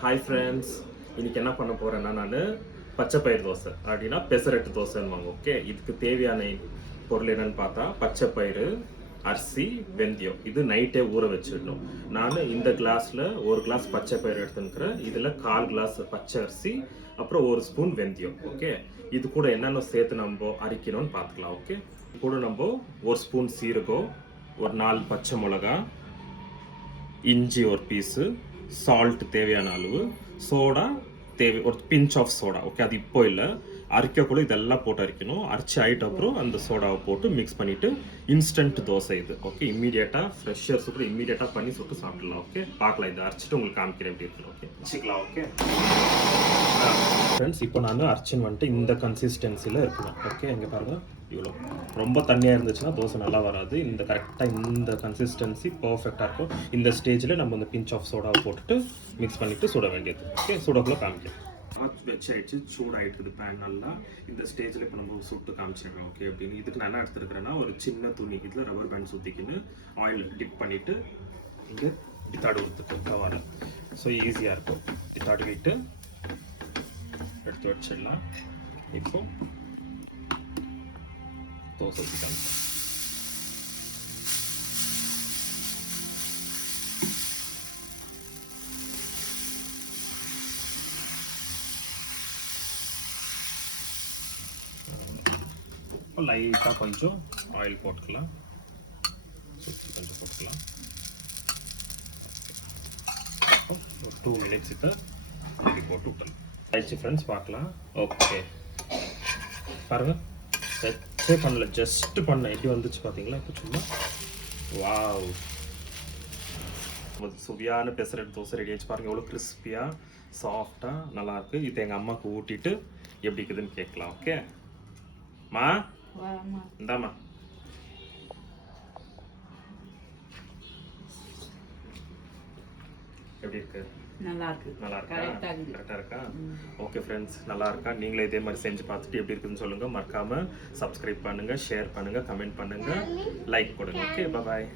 Hi friends, இன்னைக்கு என்ன பண்ண போறேன்னா நான் பச்சை பயிர் தோசை அப்படின்னா பெசரட்டு தோசைன்னு. ஓகே, இதுக்கு தேவையான பொருள் என்னன்னு பார்த்தா பச்சை பயிறு, அரிசி, வெந்தயம். இது நைட்டே ஊற வச்சிடணும். நான் இந்த கிளாஸில் ஒரு கிளாஸ் பச்சை பயிர் எடுத்துக்கிறேன். இதில் 1/4 கிளாஸ் பச்சை அரிசி, அப்புறம் 1 ஸ்பூன் வெந்தயம். ஓகே, இது கூட என்னென்ன சேர்த்து நம்ம அரைக்கணும்னு பார்த்துக்கலாம். ஓகே, கூட நம்ம 1 ஸ்பூன் சீரகம், ஒரு 4 பச்சை மிளகா, இஞ்சி ஒரு பீஸு, சால்ட் தேவையான அளவு, சோடா தேவை, ஒரு பிஞ்ச் ஆஃப் சோடா. ஓகே, அது இப்போ இல்லை, அரைக்கக்குள்ள இதெல்லாம் போட்டு அரைக்கணும். அரைச்சி ஆகிட்ட அப்புறம் அந்த சோடாவை போட்டு மிக்ஸ் பண்ணிவிட்டு இன்ஸ்டன்ட் தோசை இது. ஓகே, இம்மீடியட்டாக ஃப்ரெஷ்ஷர் சுட்டு இம்மீடியட்டாக பண்ணி சுட்டு சாப்பிடலாம். ஓகே, பார்க்கலாம், இதை அரைச்சிட்டு உங்களுக்கு காமிக்கிறேன் எப்படி இருக்குது. ஓகே, வச்சுக்கலாம். ஓகே ஃப்ரெண்ட்ஸ், இப்போ நான் அரைச்சின்னு வந்துட்டு இந்த கன்சிஸ்டன்சியில் இருக்கணும். ஓகே, இங்கே பாருங்கள், இவ்வளோ. ரொம்ப தண்ணியாக இருந்துச்சுன்னா தோசை நல்லா வராது. இந்த கரெக்டாக இந்த கன்சிஸ்டன்சி பர்ஃபெக்டாக இருக்கும். இந்த ஸ்டேஜில் நம்ம இந்த பிஞ்ச் ஆஃப் சோடாவை போட்டுட்டு மிக்ஸ் பண்ணிவிட்டு சுட வேண்டியது. ஓகே, சுடக்குள்ள காமிக்கிறேன். வச்சாயிடுச்சு, சூடாகிட்டுது பேன் நல்லா. இந்த ஸ்டேஜில் இப்போ நம்ம சுட்டு காமிச்சிடுறோம். ஓகே, அப்படின்னு இதுக்கு நான் என்ன எடுத்துருக்கிறேன்னா ஒரு சின்ன துணி, இதில் ரப்பர் பேண்ட் சுற்றிக்கின்னு ஆயில் டிப் பண்ணிவிட்டு இங்கே டித்தாடு கொடுத்துட்டு கவார. ஸோ ஈஸியாக இருக்கும். டித்தாடுக்கிட்டு எடுத்து வச்சிடலாம். இப்போ தோசை ஊற்றி காமிச்சேன். லைட்டாக கொஞ்சம் ஆயில் போட்டுக்கலாம், சுற்றி கொஞ்சம் போட்டுக்கலாம். ஒரு 2 மினிட்ஸ் இப்போ இப்படி போட்டு விட்டலாம். ஆயிடுச்சு ஃப்ரெண்ட்ஸ், பார்க்கலாம். ஓகே, பாருங்கள், டச்சே பண்ணல, ஜஸ்ட்டு பண்ணேன், எப்படி வந்துச்சு பார்த்தீங்களா? இப்போ சும்மா வாவ், சுவையான பெசரட் தோசை ரெடி ஆச்சு. பாருங்கள், எவ்வளோ கிறிஸ்பியாக சாஃப்டாக நல்லாயிருக்கு. இது எங்கள் அம்மாவுக்கு ஊட்டிட்டு எப்படி இருக்குதுன்னு கேட்கலாம். ஓகே மா, இந்தாம்மா. எப்படி இருக்கு? நல்லா இருக்கா? கரெக்டாக இருக்கா? ஓகே ஃப்ரெண்ட்ஸ், நல்லா இருக்கா? நீங்களே இதே மாதிரி செஞ்சு பார்த்துட்டு எப்படி இருக்குன்னு சொல்லுங்கள். மறக்காமல் சப்ஸ்கிரைப் பண்ணுங்கள், ஷேர் பண்ணுங்கள், கமெண்ட் பண்ணுங்கள், லைக் கொடுங்க. ஓகே, பாய்.